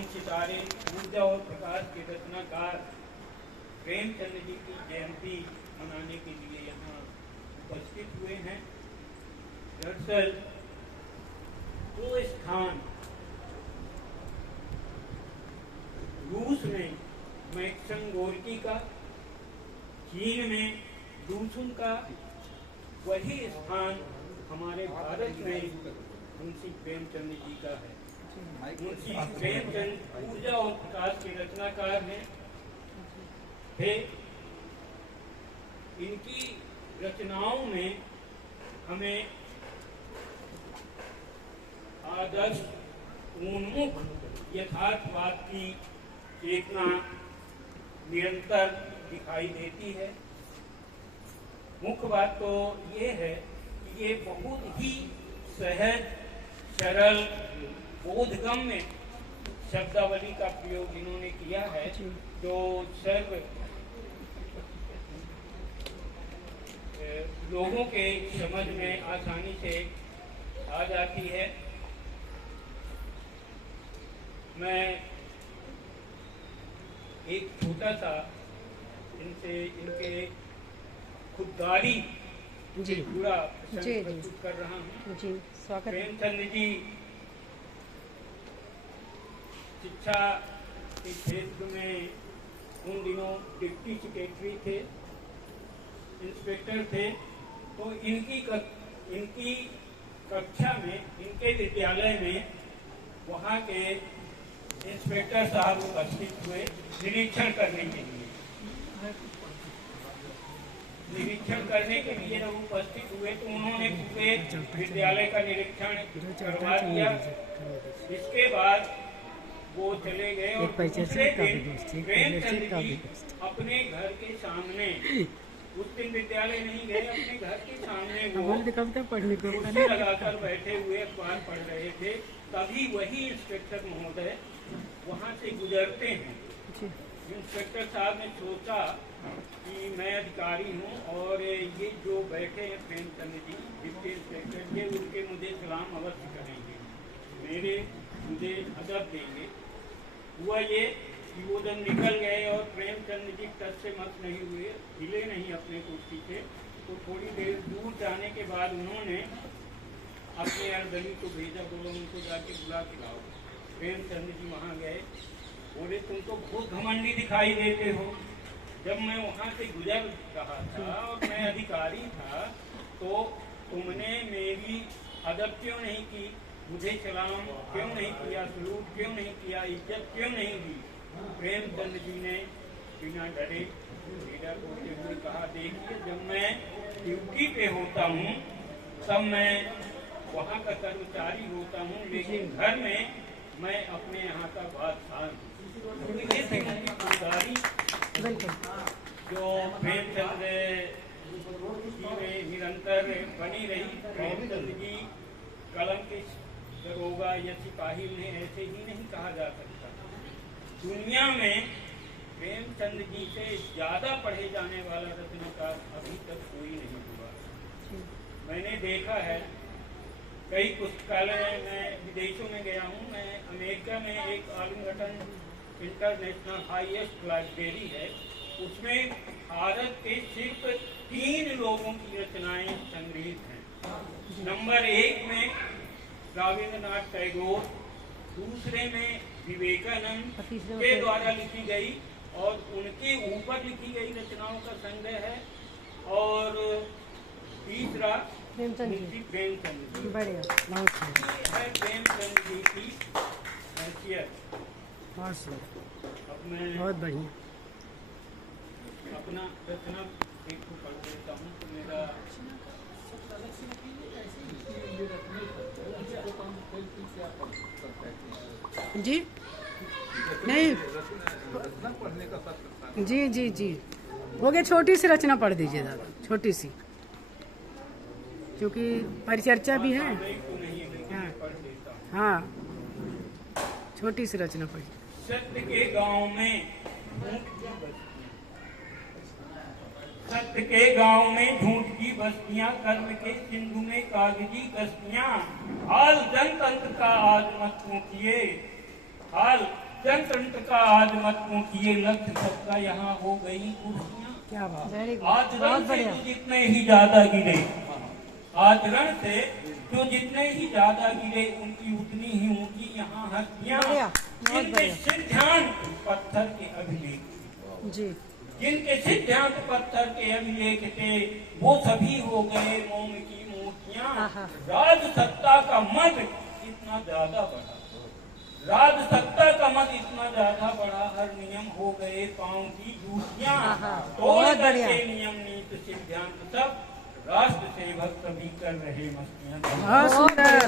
चांद सितारे ऊर्जा और प्रकाश के रचनाकार प्रेमचंद जी की जयंती मनाने के लिए यहाँ उपस्थित हुए हैं। दरअसल वो स्थान रूस में मैक्सिम गोर्की का, चीन में दूसुन का, वही स्थान हमारे भारत में मुंशी प्रेमचंद जी का है। मुंशी प्रेमचंद ऊर्जा और प्रकाश के रचनाकार हैं थे। इनकी रचनाओं में हमें आदर्श, उन्मुख, यथार्थवाद की चेतना निरंतर दिखाई देती है। मुख्य बात तो ये है कि ये बहुत ही सहज, सरल, बोधगम्य शब्दावली का प्रयोग इन्होंने किया है, जो सर्व लोगों के समझ में आसानी से आ जाती है। मैं एक छोटा सा इनके खुददारी जी पूरा जी प्रस्तुत कर रहा हूँ। जी स्वागत है। प्रेमचंद जी शिक्षा के क्षेत्र में उन दिनों डिप्टी सेक्रेटरी थे, इंस्पेक्टर थे। तो इनकी कक्षा में, इनके विद्यालय में वहाँ के इंस्पेक्टर साहब उपस्थित हुए निरीक्षण करने के लिए। निरीक्षण करने के लिए जब उपस्थित हुए तो उन्होंने पूरे विद्यालय का निरीक्षण करवा दिया। इसके बाद वो चले गए और दूसरे दिन प्रेमचंद जी अपने घर के सामने, उस दिन विद्यालय नहीं गए, अपने घर के सामने वो कुर्सी लगाकर बैठे हुए अखबार पढ़ रहे थे। तभी वही इंस्पेक्टर महोदय वहाँ से गुजरते हैं। इंस्पेक्टर साहब ने सोचा कि मैं अधिकारी हूँ और ये जो बैठे हैं प्रेमचंद जी डिप्टी इंस्पेक्टर, ये उनके मुझे सलाम अवश्य करेंगे, मुझे अदब देंगे। हुआ ये कि वो जब निकल गए और प्रेमचंद जी टच से मत नहीं हुए, हिले नहीं अपने कुर्सी से, तो थोड़ी देर दूर जाने के बाद उन्होंने अपने अर्दली को भेजा, बोलो उनको जाके बुला के लाओ। प्रेमचंद जी वहाँ गए, बोले तुम तो बहुत घमंडी दिखाई देते हो। जब मैं वहाँ से गुजर रहा था और मैं अधिकारी था तो तुमने मेरी अदब क्यों नहीं की, मुझे सलाम क्यों नहीं किया, सलूट क्यों नहीं किया, इज्जत क्यों नहीं दी। प्रेमचंद जी ने बिना डरे लीडर होते हुए कहा, देखिए जब मैं ड्यूटी पे होता हूँ तब मैं वहाँ का कर्मचारी होता हूँ, लेकिन घर में मैं अपने यहाँ का बादशाह हूँ। ये थी उनकी खुददारी जो प्रेमचंद जी में निरंतर बनी रही। प्रेमचंद जी कलम के दरोगा या सिपाही ने ऐसे ही नहीं कहा जा सकता। दुनिया में प्रेमचंद जी से ज्यादा पढ़े जाने वाला रचनाकार अभी तक कोई नहीं हुआ। मैंने देखा है कई पुस्तकालय, मैं विदेशों में गया हूँ, मैं अमेरिका में एक आर्लिंगटन इंटरनेशनल हाईएस्ट लाइब्रेरी है, उसमें भारत के सिर्फ 3 लोगों की रचनाएं संग्रहित हैं। नंबर 1 में रविंद्रनाथ टैगोर, दूसरे में विवेकानंद के द्वारा लिखी गई और उनके ऊपर लिखी गई रचनाओं का संग्रह है, और तीसरा प्रेमचंद जी। प्रेमचंद जी। बढ़िया, बहुत है प्रेमचंद जी की हैसियत। अब मैं बहुत बढ़िया। अपना रचना एक को पढ़ देता हूँ तो मेरा जी नहीं जी जी जी हो गया, छोटी सी रचना पढ़ दीजिए दादा, छोटी सी, क्योंकि परिचर्चा भी है। हाँ, छोटी सी रचना पढ़िए। सत्य के गांव में सत्य के गांव में झूठ की बस्तियां, कर्म के सिंधु में कागजी कश्तियां, हाल जनतंत्र का आज मत पूछिए, हाल का आज मत पूछिए, लक्ष्य सबका यहाँ हो गई कुर्सियाँ। क्या बात। आचरण से जो जितने ही ज्यादा गिरे, आचरण से जो जितने ही ज्यादा गिरे, उनकी उतनी ही ऊंची यहाँ हस्तियाँ। जिनके सिद्धांत पत्थर के अभिलेख जी, जिनके सिद्धांत पत्थर के अभिलेख थे, वो सभी हो गए मोम की मूर्तियाँ। राज सत्ता का मद इतना ज्यादा बढ़ा, राज सत्ता का मद इतना ज्यादा बढ़ा, हर नियम हो गए पाँव की जूतियाँ। तोड़ करके नियम नीति सिद्धांत सब, राष्ट्र सेवक सभी कर रहे मस्तियाँ। बहुत सुंदर।